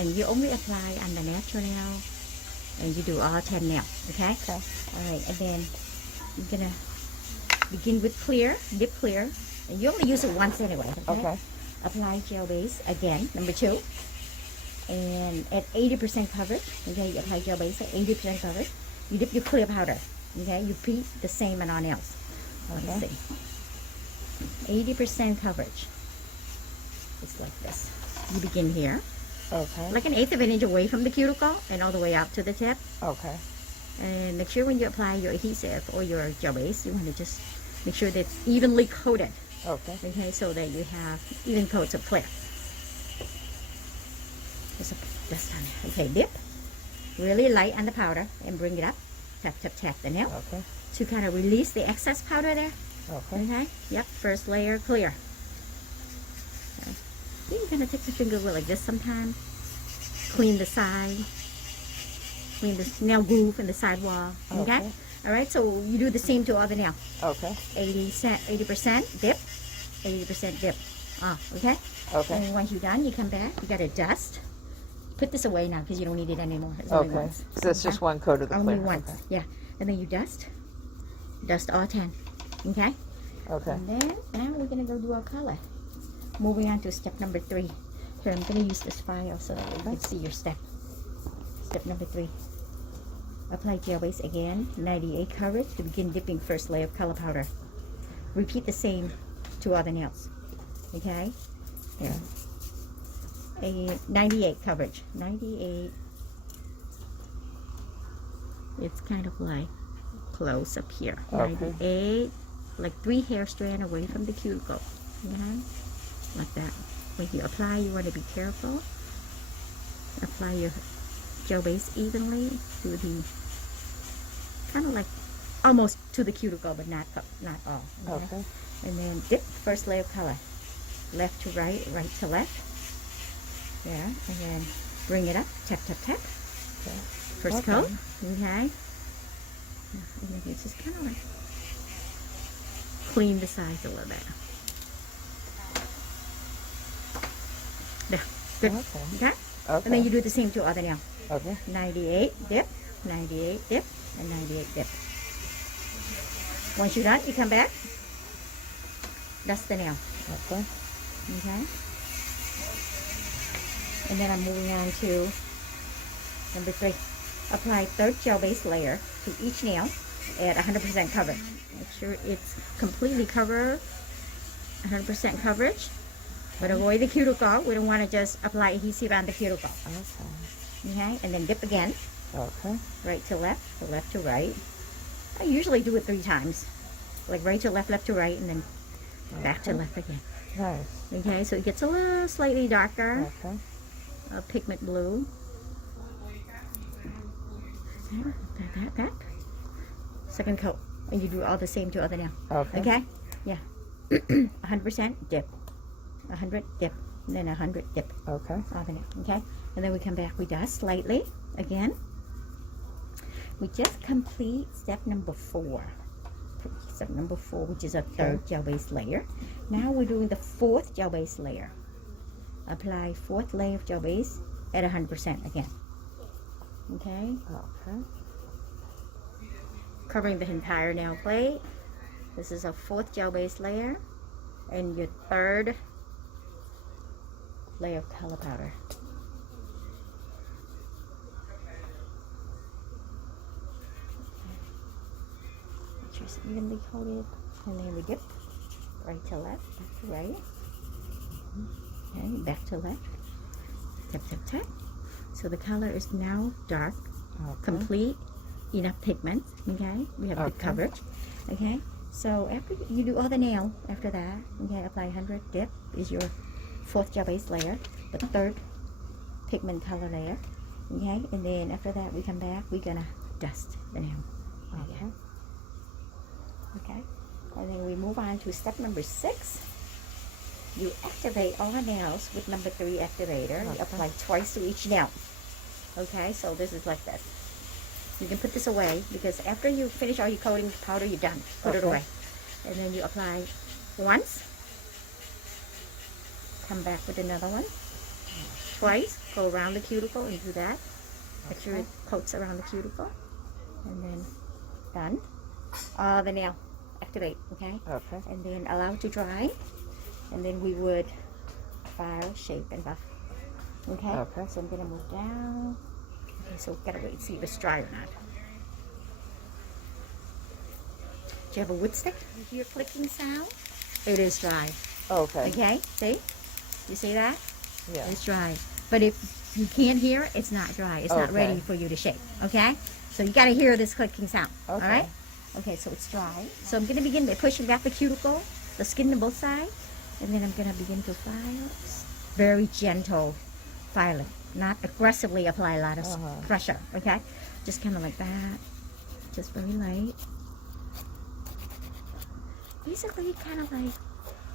and you only apply on the natural nail, and you do all 10 nails, okay? Okay. All right, and then you're gonna begin with clear, dip clear, and you only use it once anyway, okay? Okay. Apply gel base again, number 2, and at 80% coverage, okay, you apply gel base at 80% coverage, you dip your clear powder, okay? You repeat the same on all nails. Let's Okay. see. 80% coverage. It's like this. You begin here, Okay. like an eighth of an inch away from the cuticle and all the way out to the tip. Okay. And make sure when you apply your adhesive or your gel base, you want to just make sure that it's evenly coated, Okay. okay, so that you have even coats of clear. Just dust on it. Okay, dip. Really light on the powder and bring it up. Tap, tap, tap the nail Okay. to kind of release the excess powder there. Okay. Okay, yep, first layer clear. Okay. You can kind of take the finger wheel like this sometimes. Clean the side. Clean the nail groove and the side wall. Okay? Okay. Alright, so you do the same to all the nail. Okay. 80% dip. 80% dip. Okay? Okay. And once you're done, you come back. You got to dust. Put this away now because you don't need it anymore. It's only Okay. once. So it's just one coat of the Only clear. once. Okay. Yeah. And then you dust. Dust all 10. Okay? Okay. And then now we're gonna go do our color. Moving on to step number 3. Here, I'm gonna use this file so that you can see your step. Step number 3. Apply gel base again, 98 coverage to begin dipping first layer of color powder. Repeat the same to other nails. Okay? Here. A 98 coverage. 98. It's kind of like close up here. Okay. 98. Like 3 hair strand away from the cuticle. Okay? Like that. When you apply, you want to be careful. Apply your gel base evenly to the, kind of like almost to the cuticle, but not all. Okay. And then dip first layer of color. Left to right, right to left. There. And then bring it up. Tap, tap, tap. Okay. First Okay. coat. Okay. And then you just kind of like clean the sides a little bit. There. Good. Okay. Okay? Okay. And then you do the same to other nail. Okay. 98 dip, 98 dip, and 98 dip. Once you're done, you come back. Dust the nail. Okay. Okay? And then I'm moving on to number 3. Apply third gel base layer to each nail at 100% coverage. Make sure it's completely covered, 100% coverage. But avoid the cuticle. We don't want to just apply adhesive on the cuticle. Okay. Okay? And then dip again. Okay. Right to left to right. I usually do it 3 times. Like right to left to right, and then back to left again. Nice. Okay, so it gets a little slightly darker. Okay. Pigment blue. That. Second coat. And you do all the same to other nail. Okay. Okay? Yeah. 100% dip. 100 dip. And then 100 dip. Okay. Other nail. Okay? And then we come back, we dust slightly again. We just complete step number 4. Step number 4, which is a third gel base layer. Now we're doing the 4th gel base layer. Apply 4th layer of gel base at 100% again. Okay? Okay. Covering the entire nail plate. This is a 4th gel base layer. And your 3rd layer of color powder. Just evenly coated, and then we dip right to left, back to right, okay, back to left, tap, tap, tap. So the color is now dark, complete, enough pigment, okay, we have good coverage, okay. So after you do all the nail, after that, okay, apply 100 dip is your 4th gel base layer, the 3rd pigment color layer, okay, and then after that we come back, we're gonna dust the nail. Okay. Okay, and then we move on to step number 6. You activate all the nails with number 3 activator. You apply twice to each nail. Okay, so this is like this. You can put this away because after you finish all your coating powder, you're done. Put it away. And then you apply once. Come back with another one. twice. Go around the cuticle and do that. Make sure it coats around the cuticle. And then done. The nail. Activate, okay? Okay. And then allow it to dry. And then we would file, shape, and buff. Okay? Okay. So I'm going to move down. Okay, so gotta wait and see if it's dry or not. Do you have a wood stick? You hear clicking sound? It is dry. Okay. Okay? See? You see that? Yeah. It's dry. But if you can't hear it, it's not dry. It's not Okay. ready for you to shape. Okay? So you gotta hear this clicking sound. Okay. Alright? Okay, so it's dry. So I'm gonna begin by pushing back the cuticle, the skin on both sides, and then I'm gonna begin to file. Very gentle filing. Not aggressively apply a lot of pressure. Okay? Just kind of like that. Just very light. Basically kind of like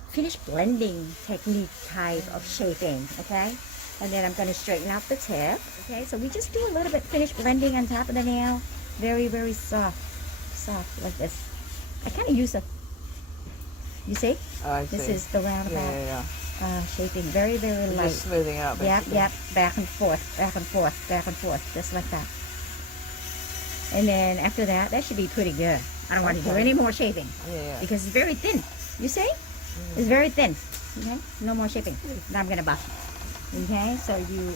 finish blending technique type of shaping. Okay? And then I'm going to straighten out the tip. Okay, so we just do a little bit finish blending on top of the nail. Very, very soft. Soft like this. I kind of use a, you see? Oh, I see. This is the roundabout shaping. Very, very light. Just smoothing out. Yep, basically. yep. Back and forth, back and forth, back and forth. Just like that. And then after that, that should be pretty good. I don't want to do Okay. any more shaping Yeah. because it's very thin. You see? It's very thin. Okay? No more shaping. Now I'm going to buff. Okay? So you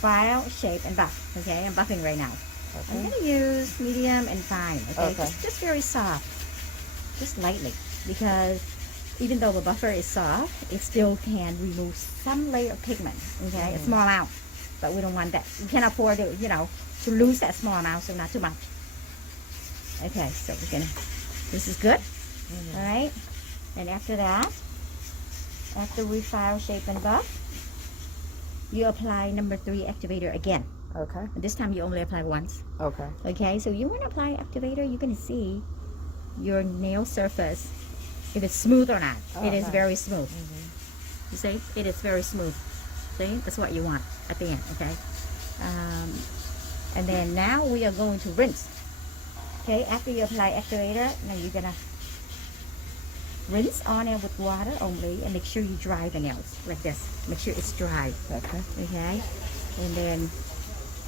file, shape, and buff. Okay? I'm buffing right now. I'm Okay. going to use medium and fine. Okay? Okay. Just very soft. Just lightly. Because even though the buffer is soft, it still can remove some layer of pigment. Okay? A small amount. But we don't want that. We can afford to, to lose that small amount, so not too much. Okay, so we're going to, this is good. All right? And after that, after we file, shape, and buff, you apply number 3 activator again. Okay. And this time you only apply once. Okay. Okay, so you want to apply activator, you're going to see your nail surface, if it's smooth or not. It is Okay. very smooth. You see? It is very smooth. See? That's what you want at the end, okay? And then now we are going to rinse. Okay, after you apply activator, now you're going to rinse on it with water only and make sure you dry the nails like this. Make sure it's dry. Okay. Okay, and then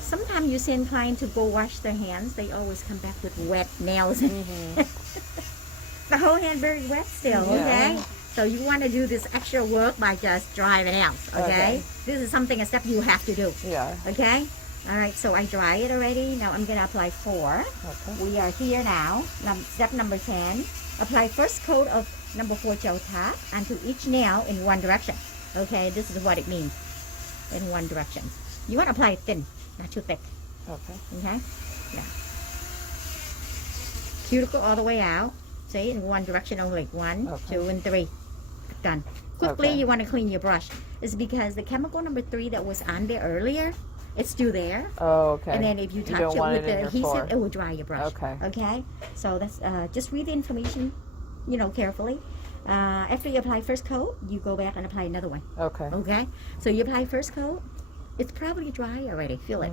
sometimes you see clients to go wash their hands, they always come back with wet nails. The whole hand very wet still. Okay, Yeah. so you want to do this extra work by just dry the nails. Okay, Okay. this is a step you have to do. Yeah. Okay, all right, so I dry it already. Now I'm gonna apply 4. Okay. We are here now. Step number 10. Apply first coat of number 4 gel top onto each nail in one direction. Okay, this is what it means. In one direction. You want to apply it thin, not too thick. Okay. Okay? Yeah. Cuticle all the way out. See, in one direction only. 1, Okay. 2, and 3. Done. Quickly, Okay. you want to clean your brush. It's because the chemical number 3 that was on there earlier, it's still there. Oh, okay. And then if you touch don't it want with it in the your adhesive, floor. it will dry your brush. Okay. Okay? So that's just read the information, carefully. After you apply first coat, you go back and apply another one. Okay. Okay? So you apply first coat, it's probably dry already. Feel it.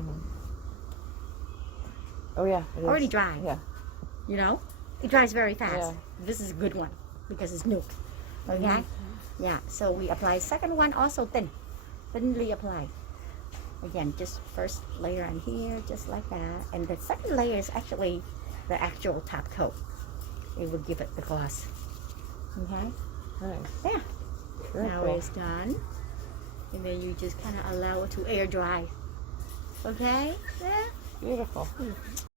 Oh, yeah. It Already is. dry. Yeah. It dries very fast. Yeah. This is a good one because it's new. Okay? Yeah. So we apply second one also thinly apply. Again, just first layer on here, just like that. And the second layer is actually the actual top coat. It will give it the gloss. Okay? Nice. Yeah. Very Now cool. it's done. And then you just kind of allow it to air dry. Okay? Yeah. Beautiful.